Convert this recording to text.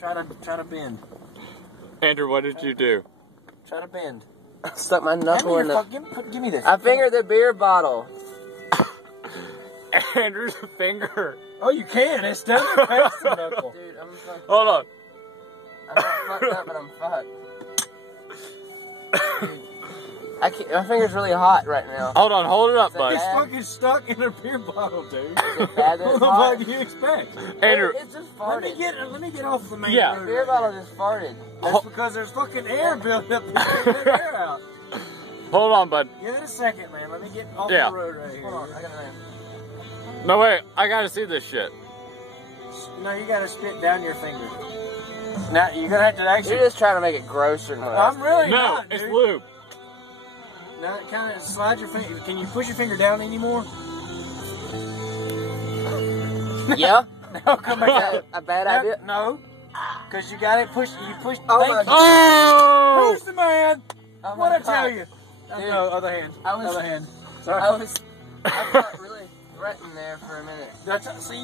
Try to bend. Andrew, what did you do? Try to bend. I stuck my knuckle in the... Give me this. I fingered the beer bottle. Andrew's finger. Oh, you can. It's done past the knuckle. Dude, I'm fucked. Hold on. I'm not fucked up, but I'm fucked. Dude, I can't, my finger's really hot right now. Hold on, hold it up, bud. It's fucking stuck in a beer bottle, dude. Is it bad that it's What the hot? fuck do you expect? Andrew. It just farted. Let me get off the main Yeah. The road. beer bottle just farted. That's because there's fucking air built up there. Get that air out. Hold on, bud. Give it a second, man. Let me get off Yeah. the road right here. Hold on, I gotta... No, wait. I gotta see this shit. No, you gotta spit down your finger. Now, you're gonna have to actually... You're just trying to make it grosser than what I'm really No, not, it's dude. lube. Now, kind of slide your finger. Can you push your finger down anymore? Yeah? No, come back. A bad idea? No. Because you got it pushed. You pushed. Oh thank my you. Oh! Who's the man? Oh my What'd I tell God. you? Dude, No, other hand. I was- Other hand. Sorry. I got really threatened there for a minute. See.